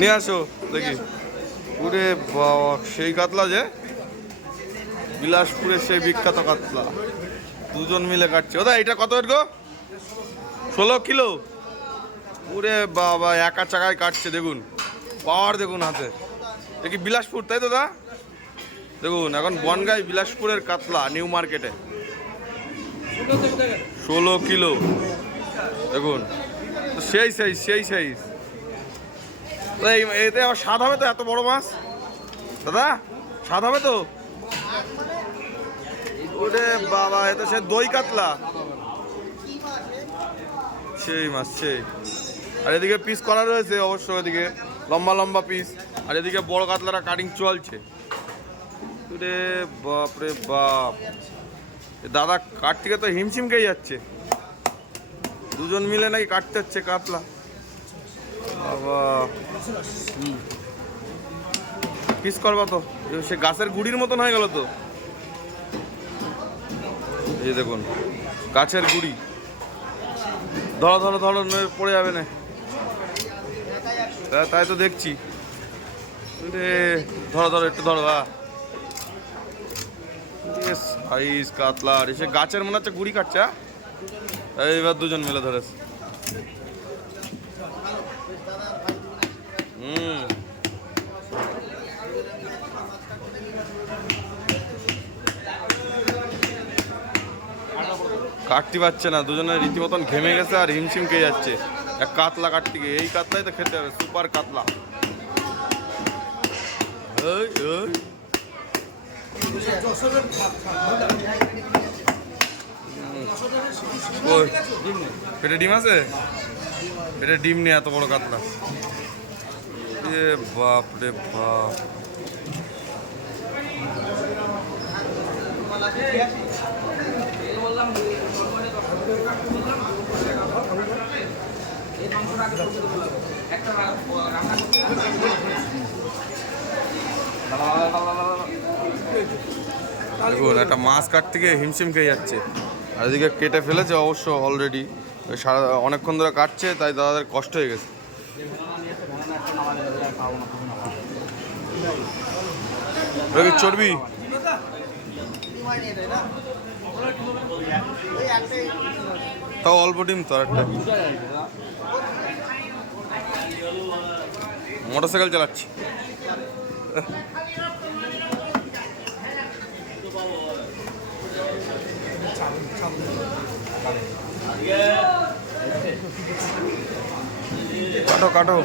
নিয়ে আসো দেখি। পুরে বাবা সেই কাতলা যে বিলাসপুরের সেই বিখ্যাত কাতলা, দুজন মিলে কাটছে। ওদা এটা কত গো? 16 কিলো। পুরে বাবা একা চাকায় কাটছে, দেখুন পাওয়ার দেখুন হাতে। দেখি বিলাসপুর তাই তো দা? দেখুন এখন বনগাই বিলাসপুরের কাতলা নিউ মার্কেটে 16 কিলো। দেখুন সেই সাইজ, সেই সাইজ। এতে আবার স্বাদ হবে তো? এত বড় মাছ দাদা স্বাদ হবে তো? ওরে বাবা এতে সে দই কাতলা, সেই মাছ সেই। আর এদিকে পিস করা রয়েছে অবশ্য, এদিকে লম্বা লম্বা পিস, আর এদিকে বড় কাতলাটা কাটিং চলছে। রে বাপ রে বাপ, দাদা কাটতে তো হিমশিম খেয়ে যাচ্ছে। দুজন মিলে নাকি কাটতে হচ্ছে কাতলা বাবা। পিস করবা তো, সে গাছের গুড়ির মতন হয়ে গেল তো। এই দেখুন গাছের গুড়ি, ধরো ধরো ধরো পড়ে যাবে না, তাই তো দেখছি। ধরো ধরো একটু ধরো। সাইজ কাতলা, আর এসে গাছের মনে হচ্ছে গুড়ি কাটছে। এইবার দুজন মিলে ধরেছে। কাটতে পারছে না, দুজনের রীতিমতন ঘেমে গেছে আর হিমশিম খেয়ে যাচ্ছে। এক কাতলা কাটতে গিয়ে, এই কাতলাই তো খেতে হবে, সুপার কাতলা। পেটে ডিম আছে? পেটে ডিম নেই এত বড় কাতলা। বাপ রে বাপ, দেখুন একটা মাছ কাটতে গিয়ে হিমশিম খেয়ে যাচ্ছে। আর এদিকে কেটে ফেলেছে অবশ্য অলরেডি, অনেকক্ষণ ধরে কাটছে, তাই দাদাদের কষ্ট হয়ে গেছে। চর্বি তাও অল্প ডিম তো। একটা মোটরসাইকেল চালাচ্ছি। কাটো কাটো।